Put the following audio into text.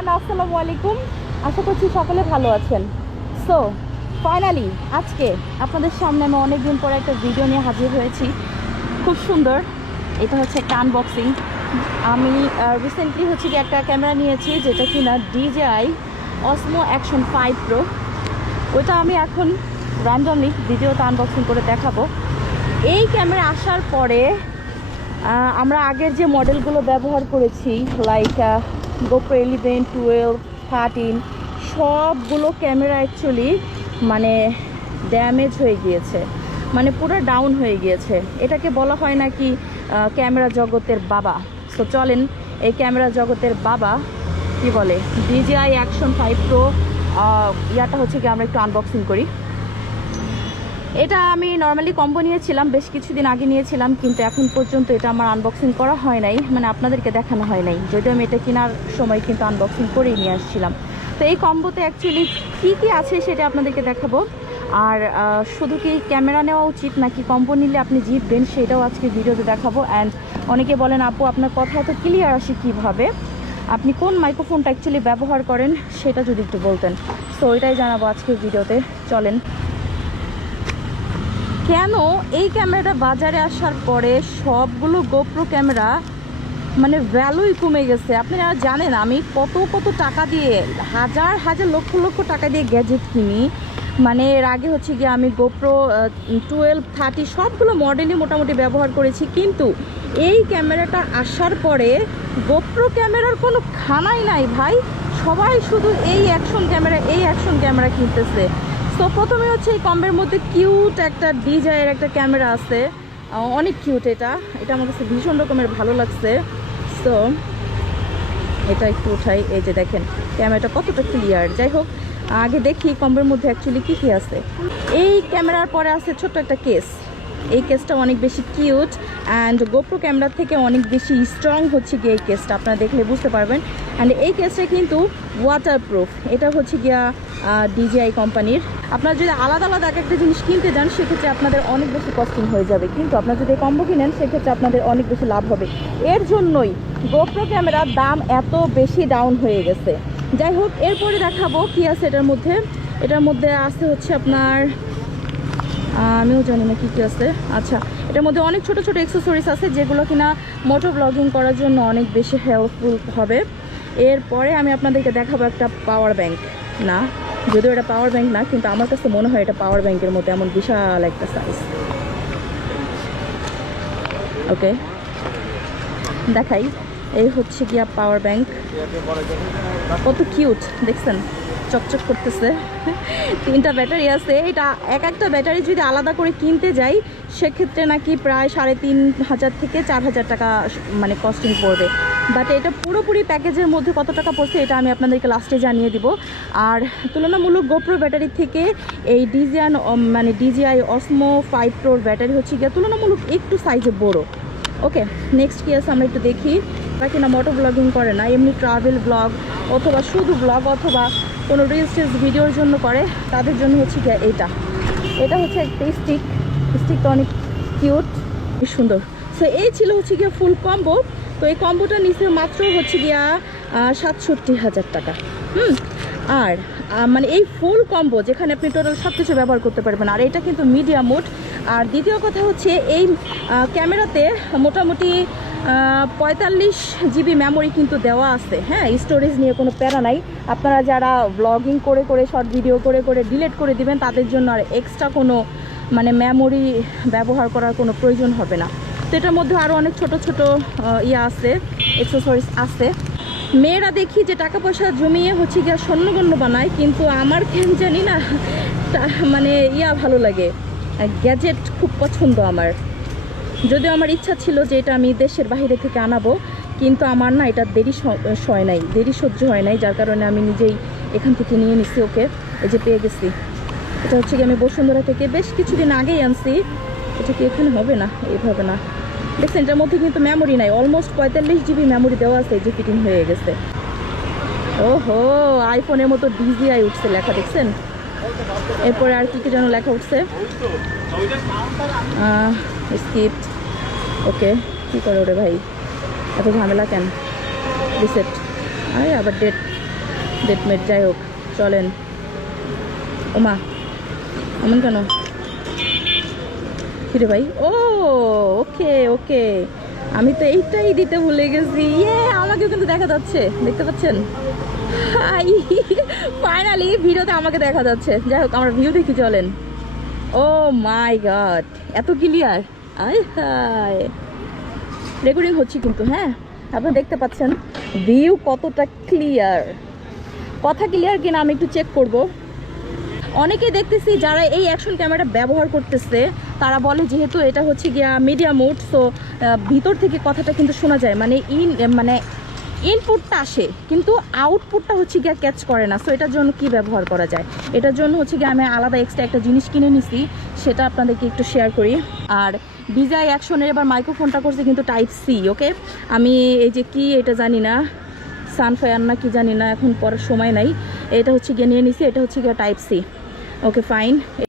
Everyone আসসালামু আলাইকুম। আশা করছি সকলে ভালো আছেন। সো ফাইনালি আজকে আপনাদের সামনে আমি অনেকদিন পরে একটা ভিডিও নিয়ে হাজির হয়েছি। খুব সুন্দর। এটা হচ্ছে একটা আনবক্সিং আমি রিসেন্টলি হচ্ছে কি একটা ক্যামেরা নিয়েছি যেটা কিনা DJI Osmo action five pro ওইটা আমি এখন র্যান্ডমলি ভিডিওতে আনবক্সিং করে দেখাবো। এই ক্যামেরা আসার পরে আমরা আগের যে মডেলগুলো ব্যবহার করেছি like GoPro eleven twelve thirteen সবগুলো ক্যামেরা অ্যাকচুয়ালি মানে ড্যামেজ হয়ে গিয়েছে। মানে পুরো ডাউন হয়ে গিয়েছে। এটাকে বলা হয় নাকি আহ, ক্যামেরা জগতের বাবা। সো চলেন এই ক্যামেরা জগতের বাবা কি বলে? ডিজিআই অ্যাকশন ফাইভ প্রো ইয়াটা হচ্ছে কি আমরা একটু আনবক্সিং করি। এটা আমি নর্মালি কম্বো নিয়েছিলাম, বেশ কিছুদিন আগে নিয়েছিলাম, কিন্তু এখন পর্যন্ত এটা আমার আনবক্সিং করা হয় নাই মানে আপনাদেরকে দেখানো হয় নাই। যদিও আমি এটা কেনার সময় কিন্তু আনবক্সিং করেই নিয়ে আসছিলাম। তো এই কম্বোতে অ্যাকচুয়ালি কী কী আছে সেটা আপনাদেরকে দেখাবো। আর শুধু কি ক্যামেরা নেওয়া উচিত নাকি কম্বো নিলে আপনি জিতবেন সেটাও আজকে ভিডিওতে দেখাবো। অ্যান্ড অনেকে বলেন, আপু, আপনার কথা এত ক্লিয়ার আসে কীভাবে? আপনি কোন মাইক্রোফোনটা অ্যাকচুয়ালি ব্যবহার করেন সেটা যদি একটু বলতেন। সো এটাই জানাব আজকের ভিডিওতে। চলেন। কেন এই ক্যামেরাটা বাজারে আসার পরে সবগুলো গোপ্রো ক্যামেরা মানে ভ্যালুই কমে গেছে। আপনারা জানেন, আমি কত কত টাকা দিয়ে, হাজার হাজার, লক্ষ লক্ষ টাকা দিয়ে গ্যাজেট কিনি। মানে এর আগে হচ্ছে গিয়ে আমি গোপ্রো টুয়েলভ থার্টি সবগুলো মডেলই মোটামুটি ব্যবহার করেছি। কিন্তু এই ক্যামেরাটা আসার পরে গোপ্রো ক্যামেরার কোনো খানাই নাই ভাই। সবাই শুধু এই অ্যাকশন ক্যামেরা এই অ্যাকশন ক্যামেরা কিনতেছে। তো প্রথমে হচ্ছে এই কম্বের মধ্যে কিউট একটা ডিজাইয়ের একটা ক্যামেরা আছে। অনেক কিউট এটা। এটা আমার কাছে ভীষণ রকমের ভালো লাগছে। সো এটা একটু উঠাই। এই যে দেখেন ক্যামেরাটা কতটা ক্লিয়ার যাই হোক, আগে দেখি কম্বের মধ্যে অ্যাকচুয়ালি কী কী আছে। এই ক্যামেরার পরে আছে ছোট্ট একটা কেস এই কেসটা অনেক বেশি কিউট অ্যান্ড গোপ্রো ক্যামেরার থেকে অনেক বেশি স্ট্রং হচ্ছে গিয়ে এই কেসটা, আপনারা দেখলে বুঝতে পারবেন। অ্যান্ড এই কেসটা কিন্তু ওয়াটারপ্রুফ এটা হচ্ছে গিয়া ডিজিআই কোম্পানির আপনারা যদি আলাদা আলাদা এক একটা জিনিস কিনতে যান, সেক্ষেত্রে আপনাদের অনেক বেশি কস্টিং হয়ে যাবে। কিন্তু আপনারা যদি কম্বো কিনেন, সেক্ষেত্রে আপনাদের অনেক বেশি লাভ হবে। এর জন্যই গোপ্রো ক্যামেরার দাম এত বেশি ডাউন হয়ে গেছে। যাই হোক, এরপরে দেখাবো কি আছে এটার মধ্যে। এটার মধ্যে আছে হচ্ছে আপনার আমিও জানি না কী কী আছে। আচ্ছা এটার মধ্যে অনেক ছোট ছোট এক্সেসরিজ আছে যেগুলো কিনা মোটো ব্লগিং করার জন্য অনেক বেশি হেল্পফুল হবে। এরপরে আমি আপনাদেরকে দেখাবো একটা পাওয়ার ব্যাংক না, যদিও এটা পাওয়ার ব্যাংক না, কিন্তু আমার কাছে মনে হয় এটা পাওয়ার ব্যাংকের মধ্যে এমন বিশাল একটা সাইজ ওকে, দেখাই। এই হচ্ছে গিয়া পাওয়ার ব্যাংক কত কিউট দেখছেন? চকচক করতেছে। তিনটা ব্যাটারি আছে। এটা এক একটা ব্যাটারি যদি আলাদা করে কিনতে যাই, সেক্ষেত্রে নাকি প্রায় সাড়ে তিন হাজার থেকে চার হাজার টাকা মানে কস্টিং পড়বে। বাট এটা পুরোপুরি প্যাকেজের মধ্যে কত টাকা পড়ছে, এটা আমি আপনাদেরকে লাস্টে জানিয়ে দিব। আর তুলনামূলক গোপ্রো ব্যাটারি থেকে এই ডিজিয়ান মানে ডিজিআই অসমো ফাইভ প্রোর ব্যাটারি হচ্ছে গিয়ে তুলনামূলক একটু সাইজে বড়। ওকে নেক্সট কি আছে আমরা একটু দেখি। তারা কিনা মোটো ব্লগিং করে না, এমনি ট্রাভেল ব্লগ অথবা শুধু ব্লগ অথবা কোনো রিলস টিলস ভিডিওর জন্য করে, তাদের জন্য হচ্ছে গিয়ে এইটা এটা হচ্ছে একটা স্টিক স্টিকটা অনেক কিউট সুন্দর। সো এই ছিল হচ্ছে গিয়ে ফুল কম্বো তো এই কম্বোটা নিচে মাত্র হচ্ছে গিয়া সাতষট্টি হাজার টাকা। হুম? আর মানে এই ফুল কম্বো যেখানে আপনি টোটাল সব কিছু ব্যবহার করতে পারবেন। আর এটা কিন্তু মিডিয়াম মোড আর দ্বিতীয় কথা হচ্ছে, এই ক্যামেরাতে মোটামুটি পঁয়তাল্লিশ জিবি মেমোরি কিন্তু দেওয়া আছে। হ্যাঁ স্টোরেজ নিয়ে কোনো প্যারা নাই। আপনারা যারা ব্লগিং করে করে শর্ট ভিডিও করে করে ডিলিট করে দিবেন, তাদের জন্য আর এক্সট্রা কোনো মানে মেমোরি ব্যবহার করার কোনো প্রয়োজন হবে না। তো এটার মধ্যে আরও অনেক ছোট ছোট ইয়ে আছে এক্সেসরিজ আছে। মেয়েরা দেখি যে টাকা পয়সা জমিয়ে হচ্ছে গিয়া স্বর্ণগণ্য বানায়, কিন্তু আমার কেন জানি না মানে ইয়া ভালো লাগে। গ্যাজেট খুব পছন্দ আমার। যদিও আমার ইচ্ছা ছিল যে এটা আমি দেশের বাইরে থেকে আনাবো, কিন্তু আমার না এটা দেরি সয় নাই, দেরি সহ্য হয় নাই, যার কারণে আমি নিজেই এখান থেকে নিয়ে নিছি ওকে, এই যে পেয়ে গেছি। এটা হচ্ছে কি আমি বসুন্ধরা থেকে বেশ কিছুদিন আগেই আনছি, এটা কি এখানে হবে না? এইভাবে না। দেখছেন, এটার মধ্যে কিন্তু মেমোরি নাই অলমোস্ট পঁয়তাল্লিশ জিবি মেমোরি দেওয়া আছে যে ফিটিং হয়ে গেছে। ওহো আইফোনের মতো ডিজিআই উঠছে লেখা, দেখছেন? এরপরে আর কি কি যেন লেখা উঠছে? ওকে, কী করে ওরে ভাই? এত ঝামেলা কেন? রিসেপ্ট আরে, আবার ডেট ডেটমেট যাই হোক, চলেন। ওমা, এমন কেন? কিরে ভাই? ও, ওকে ওকে। আমি তো এইটাই দিতে ভুলে গেছি। ইয়ে আমাকেও কিন্তু দেখা যাচ্ছে। দেখতে পাচ্ছেন? হাই ফাইনালি ভিডিওতে আমাকে দেখা যাচ্ছে। যাই হোক, আমরা ভিউ দেখি, চলেন। ও মাই গড এত ক্লিয়ার আয় হায়। রেকর্ডিং হচ্ছে কিন্তু হ্যাঁ? আপনারা দেখতে পাচ্ছেন ভিউ কতটা ক্লিয়ার কথা ক্লিয়ার কিনা আমি একটু চেক করব। অনেকে দেখতেছি যারা এই অ্যাকশন ক্যামেরা ব্যবহার করতেছে, তারা বলে যেহেতু এটা হচ্ছে গিয়া মিডিয়া মোড সো ভিতর থেকে কথাটা কিন্তু শোনা যায়। মানে ইন মানে ইনপুটটা আসে, কিন্তু আউটপুটটা হচ্ছে গিয়া ক্যাচ করে না। সো এটার জন্য কি ব্যবহার করা যায়? এটার জন্য হচ্ছে গিয়ে আমি আলাদা এক্সট্রা একটা জিনিস কিনে নিছি, সেটা আপনাদেরকে একটু শেয়ার করি। আর ডিজাই অ্যাকশনের এবার মাইক্রোফোনটা করছে কিন্তু টাইপ সি ওকে আমি এই যে কি এটা জানি না সানফায়ার না কি জানি না, এখন পড়ার সময় নাই। এটা হচ্ছে গিয়ে নিয়ে নিছি, এটা হচ্ছে গিয়ে টাইপ সি ওকে ফাইন